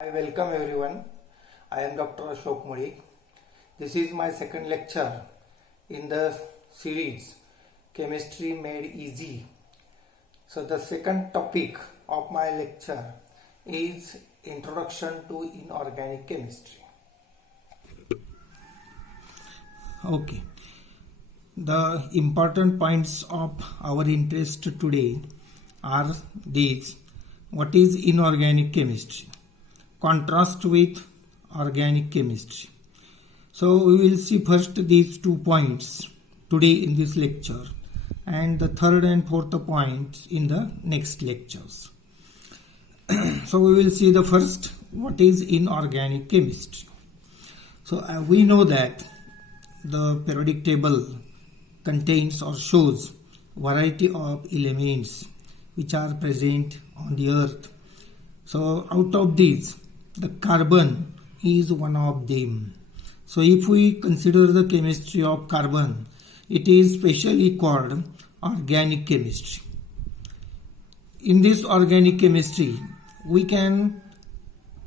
I welcome everyone. I am Dr. Ashok Modi. This is my second lecture in the series Chemistry Made Easy. So the second topic of my lecture is Introduction to Inorganic Chemistry. Okay. The important points of our interest today are these. What is inorganic chemistry? Contrast with organic chemistry. So we will see first these 2 points today in this lecture and the third and fourth points in the next lectures. So we will see the first, what is inorganic chemistry. So we know that the periodic table contains or shows variety of elements which are present on the earth. So out of these, the carbon is one of them. So if we consider the chemistry of carbon, it is specially called organic chemistry. In this organic chemistry, we can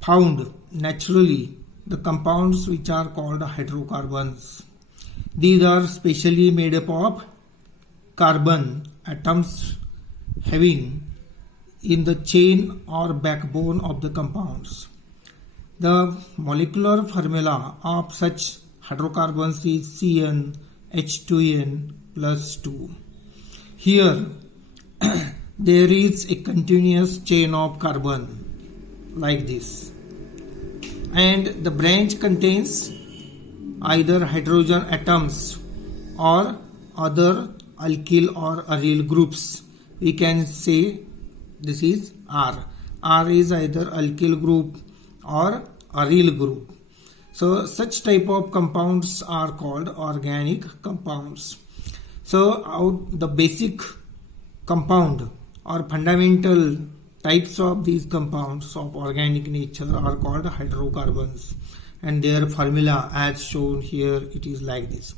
found naturally the compounds which are called hydrocarbons. These are specially made up of carbon atoms having in the chain or backbone of the compounds. The molecular formula of such hydrocarbons is CnH2n plus 2. Here there is a continuous chain of carbon like this, and the branch contains either hydrogen atoms or other alkyl or aryl groups. We can say this is R. R is either alkyl group or aryl group. So such type of compounds are called organic compounds. So the basic compound or fundamental types of these compounds of organic nature are called hydrocarbons, and their formula as shown here, it is like this.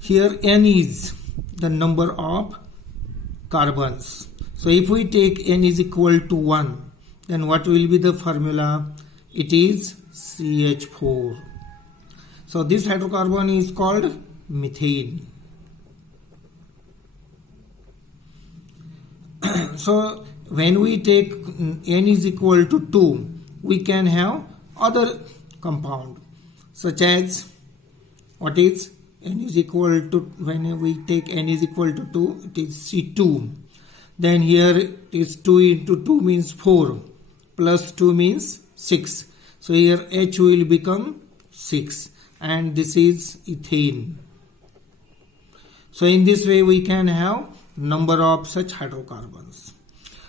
Here N is the number of carbons. So if we take N is equal to 1, then what will be the formula? It is CH4. So this hydrocarbon is called methane. So when we take N is equal to 2, we can have other compound such as, what is N is equal to, when we take N is equal to 2, it is C2. Then here it is 2 into 2 means 4 plus 2 means 6. So here H will become 6, and this is ethane. So in this way we can have number of such hydrocarbons.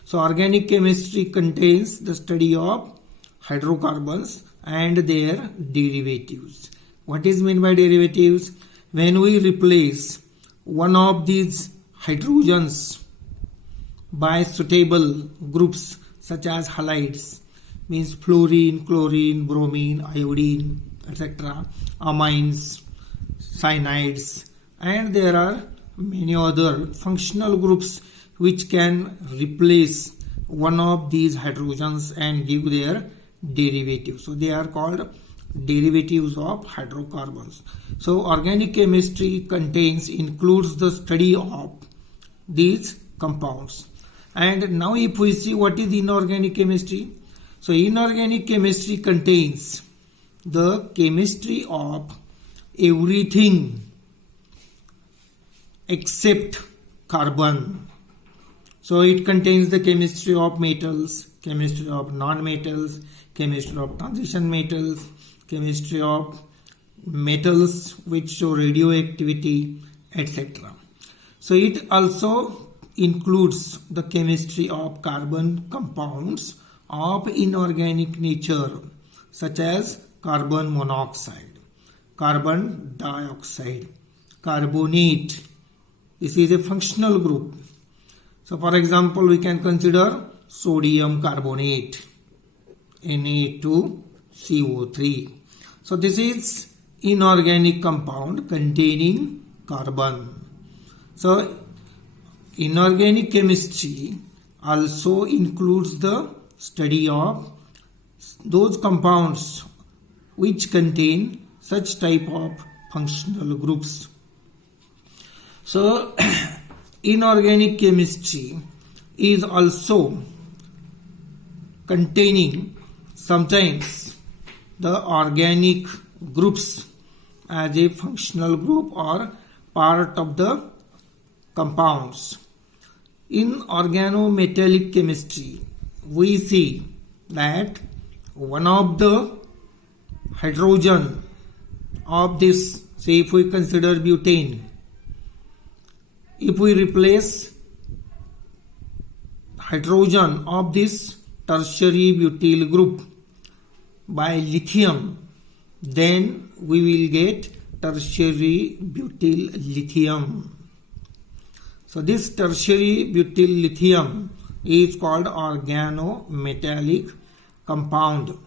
So organic chemistry contains the study of hydrocarbons and their derivatives. What is meant by derivatives? When we replace one of these hydrogens by suitable groups such as halides, means fluorine, chlorine, bromine, iodine, etc., amines, cyanides, and there are many other functional groups which can replace one of these hydrogens and give their derivatives. So they are called derivatives of hydrocarbons. So organic chemistry includes the study of these compounds. And now if we see what is inorganic chemistry. So inorganic chemistry contains the chemistry of everything except carbon. So it contains the chemistry of metals, chemistry of non-metals, chemistry of transition metals, chemistry of metals which show radioactivity, etc. So it also includes the chemistry of carbon compounds of inorganic nature such as carbon monoxide, carbon dioxide, carbonate. This is a functional group. So for example, we can consider sodium carbonate, Na2CO3. So this is inorganic compound containing carbon. So inorganic chemistry also includes the study of those compounds which contain such type of functional groups. So inorganic chemistry is also containing sometimes the organic groups as a functional group or part of the compounds. In organometallic chemistry, we see that one of the hydrogen of this, say if we consider butane, if we replace hydrogen of this tertiary butyl group by lithium, then we will get tertiary butyl lithium. So this tertiary butyl lithium is called organometallic compound.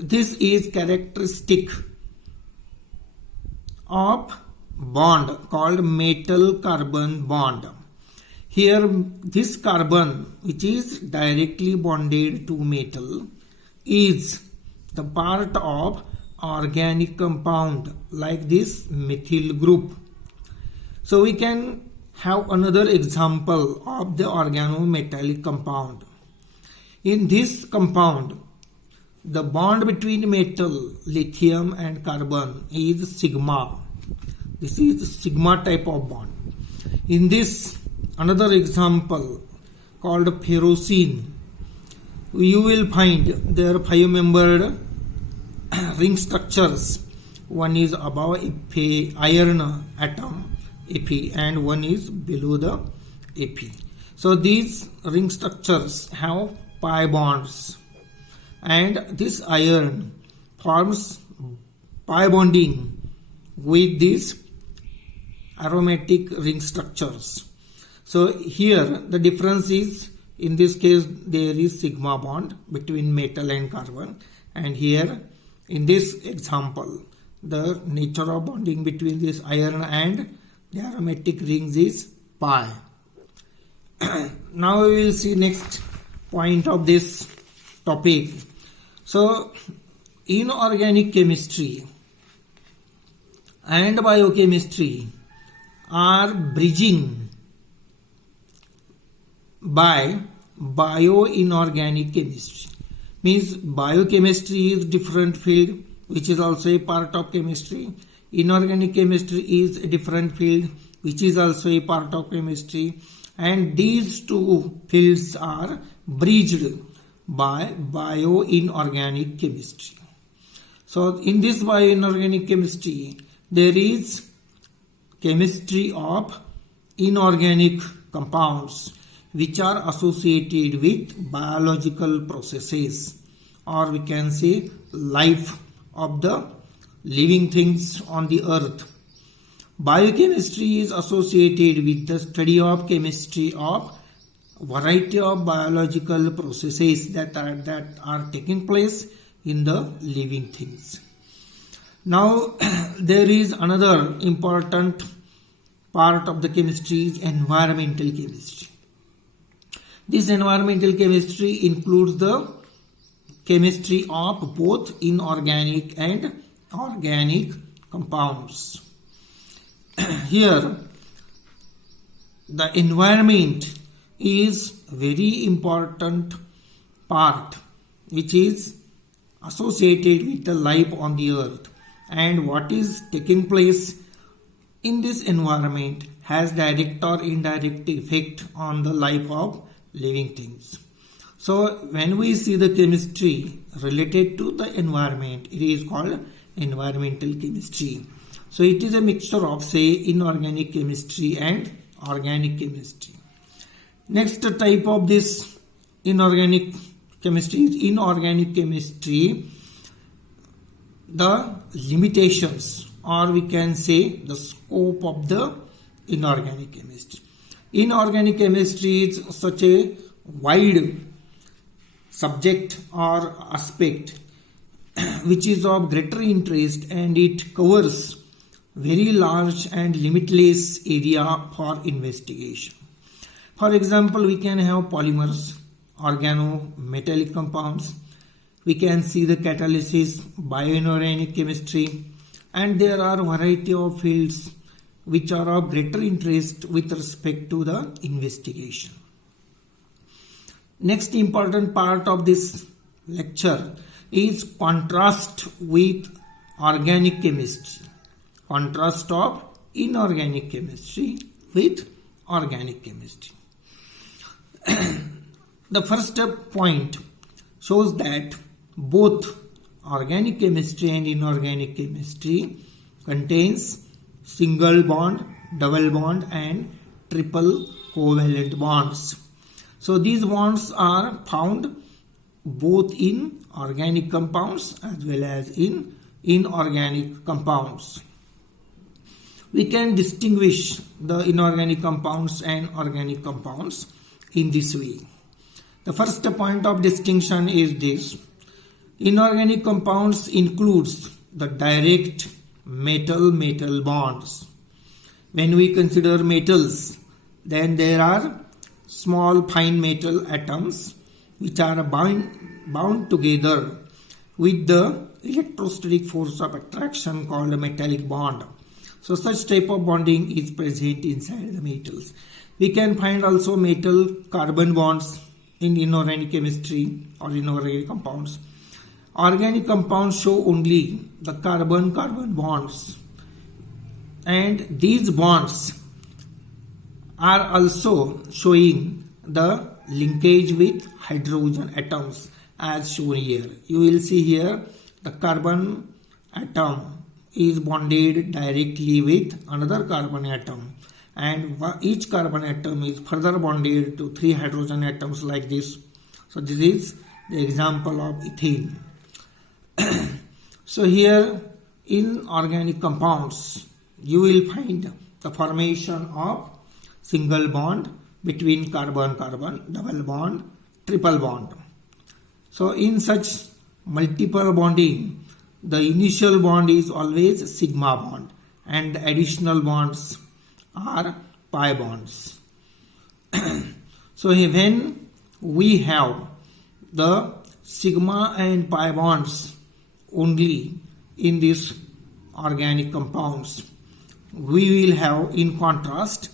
This is characteristic of bond called metal carbon bond. Here this carbon, which is directly bonded to metal, is the part of organic compound like this methyl group. So we can have another example of the organometallic compound. In this compound, the bond between metal, lithium and carbon is sigma. This is the sigma type of bond. In this, another example called ferrocene, you will find there are 5-membered ring structures. One is above a iron atom, Fe, and one is below the Fe. So these ring structures have pi bonds, and this iron forms pi bonding with these aromatic ring structures. So here the difference is, in this case there is sigma bond between metal and carbon, and here in this example the nature of bonding between this iron and the aromatic rings is pi. Now we will see next point of this topic. So inorganic chemistry and biochemistry are bridging by bio-inorganic chemistry. Means biochemistry is different field which is also a part of chemistry. Inorganic chemistry is a different field which is also a part of chemistry, and these two fields are bridged by bio-inorganic chemistry. So in this bio-inorganic chemistry there is chemistry of inorganic compounds which are associated with biological processes, or we can say life of the living things on the earth. Biochemistry is associated with the study of chemistry of variety of biological processes that are taking place in the living things. Now there is another important part of the chemistry is environmental chemistry. This environmental chemistry includes the chemistry of both inorganic and organic compounds. Here the environment is very important part which is associated with the life on the earth, and what is taking place in this environment has direct or indirect effect on the life of living things. So when we see the chemistry related to the environment, it is called environmental chemistry. So it is a mixture of, say, inorganic chemistry and organic chemistry. Next type of this inorganic chemistry is inorganic chemistry. The limitations, or we can say the scope of the inorganic chemistry. Inorganic chemistry is such a wide subject or aspect which is of greater interest, and it covers very large and limitless area for investigation. For example, we can have polymers, organometallic compounds. We can see the catalysis, bioinorganic chemistry, and there are variety of fields which are of greater interest with respect to the investigation. Next important part of this lecture is contrast with organic chemistry. Contrast of inorganic chemistry with organic chemistry. The first point shows that both organic chemistry and inorganic chemistry contains single bond, double bond and triple covalent bonds. So these bonds are found both in organic compounds as well as in inorganic compounds. We can distinguish the inorganic compounds and organic compounds in this way. The first point of distinction is this. Inorganic compounds includes the direct metal-metal bonds. When we consider metals, then there are small fine metal atoms which are bound together with the electrostatic force of attraction called a metallic bond. So such type of bonding is present inside the metals. We can find also metal carbon bonds in inorganic chemistry or inorganic compounds. Organic compounds show only the carbon-carbon bonds, and these bonds are also showing the linkage with hydrogen atoms as shown here. You will see here the carbon atom is bonded directly with another carbon atom, and each carbon atom is further bonded to 3 hydrogen atoms like this. So this is the example of ethane. So here in organic compounds you will find the formation of single bond between carbon-carbon, double bond, triple bond. So in such multiple bonding, the initial bond is always sigma bond and the additional bonds are pi bonds. So when we have the sigma and pi bonds only in these organic compounds, we will have in contrast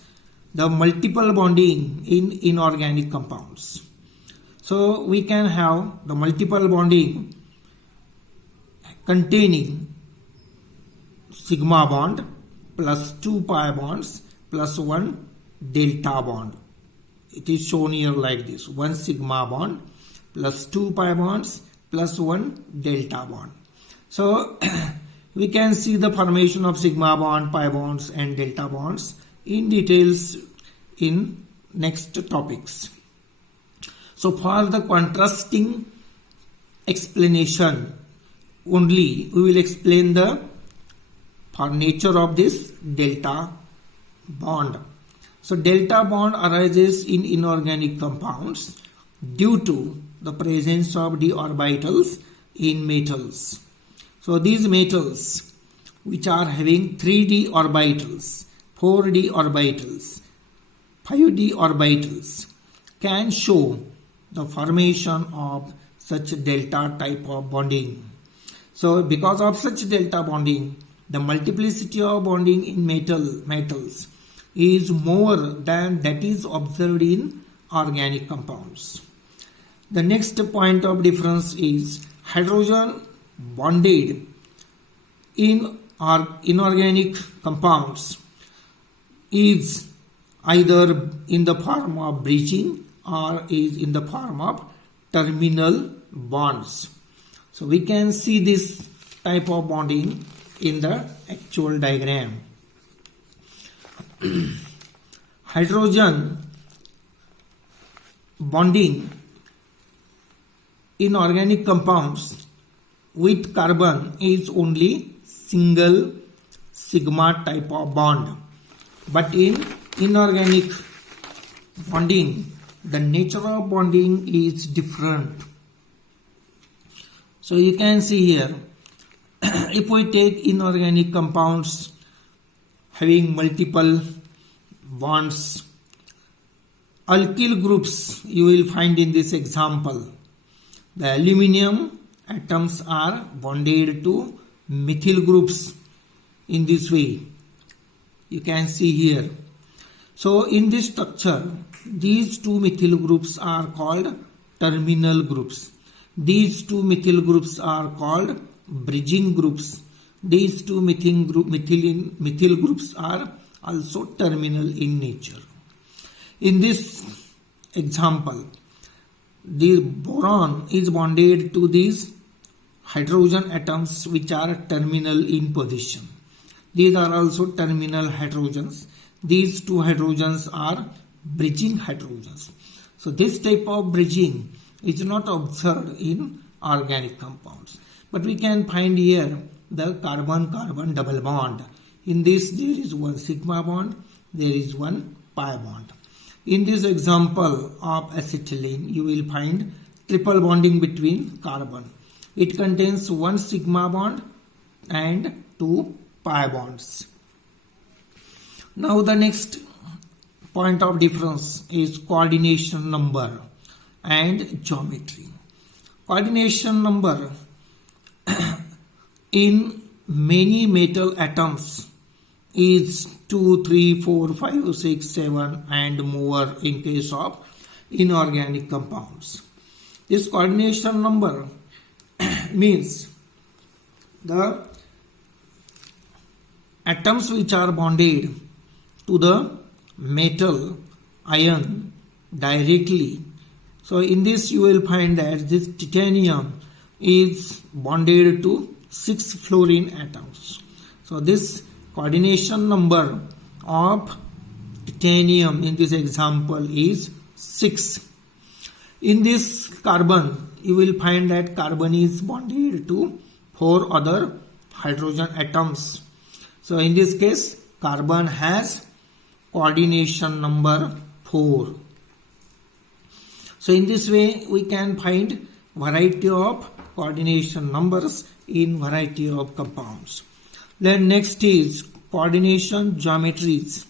the multiple bonding in inorganic compounds. So we can have the multiple bonding containing sigma bond plus 2 pi bonds plus 1 delta bond. It is shown here like this: 1 sigma bond plus 2 pi bonds plus 1 delta bond. So we can see the formation of sigma bond, pi bonds and delta bonds in details in next topics. So for the contrasting explanation only, we will explain the nature of this delta bond. So delta bond arises in inorganic compounds due to the presence of d orbitals in metals. So these metals which are having 3d orbitals, 4d orbitals, 5d orbitals can show the formation of such delta type of bonding. So because of such delta bonding, the multiplicity of bonding in metals is more than that is observed in organic compounds. The next point of difference is hydrogen bonded in inorganic compounds is either in the form of bridging or is in the form of terminal bonds. So we can see this type of bonding in the actual diagram. Hydrogen bonding in organic compounds with carbon is only single sigma type of bond, but in inorganic bonding the nature of bonding is different. So you can see here, if we take inorganic compounds having multiple bonds alkyl groups you will find in this example. The aluminium atoms are bonded to methyl groups in this way. You can see here. So in this structure, these two methyl groups are called terminal groups. These two methyl groups are called bridging groups. These two methyl groups are also terminal in nature. In this example, the boron is bonded to these hydrogen atoms which are terminal in position. These are also terminal hydrogens. These two hydrogens are bridging hydrogens. So this type of bridging is not observed in organic compounds. But we can find here the carbon-carbon double bond. In this there is one sigma bond, there is one pi bond. In this example of acetylene, you will find triple bonding between carbon. It contains one sigma bond and two pi bonds. Now the next point of difference is coordination number and geometry. Coordination number in many metal atoms is 2, 3, 4, 5, 6, 7 and more in case of inorganic compounds. This coordination number means the atoms which are bonded to the metal ion directly. So in this you will find that this titanium is bonded to 6 fluorine atoms. So this coordination number of titanium in this example is 6. In this carbon, you will find that carbon is bonded to 4 other hydrogen atoms. So in this case, carbon has coordination number 4. So in this way, we can find variety of coordination numbers in variety of compounds. Then next is coordination geometries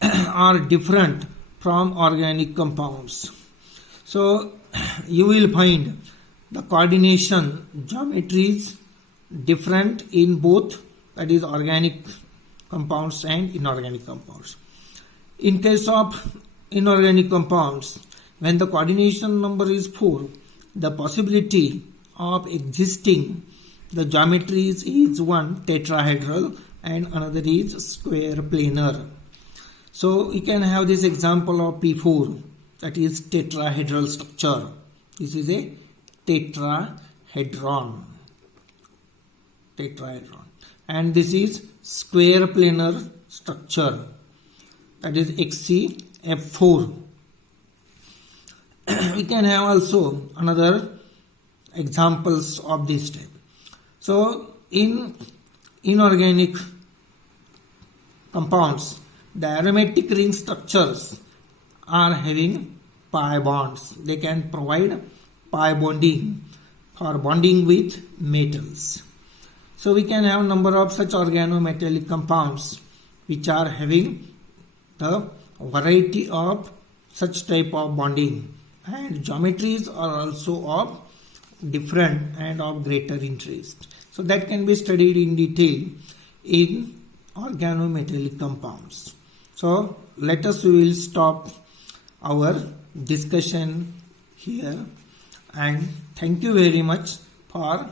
are different from organic compounds. So you will find the coordination geometries different in both, that is organic compounds and inorganic compounds. In case of inorganic compounds, when the coordination number is 4, the possibility of existing the geometries is one tetrahedral and another is square planar. So we can have this example of P4, that is tetrahedral structure. This is a tetrahedron. And this is square planar structure, that is XCF4. We can have also another examples of this type. So in inorganic compounds, the aromatic ring structures are having pi bonds. They can provide pi bonding for bonding with metals. So we can have number of such organometallic compounds which are having the variety of such type of bonding, and geometries are also of different and of greater interest. So that can be studied in detail in organometallic compounds. So let us, we will stop our discussion here, and thank you very much for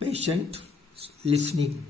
patient listening.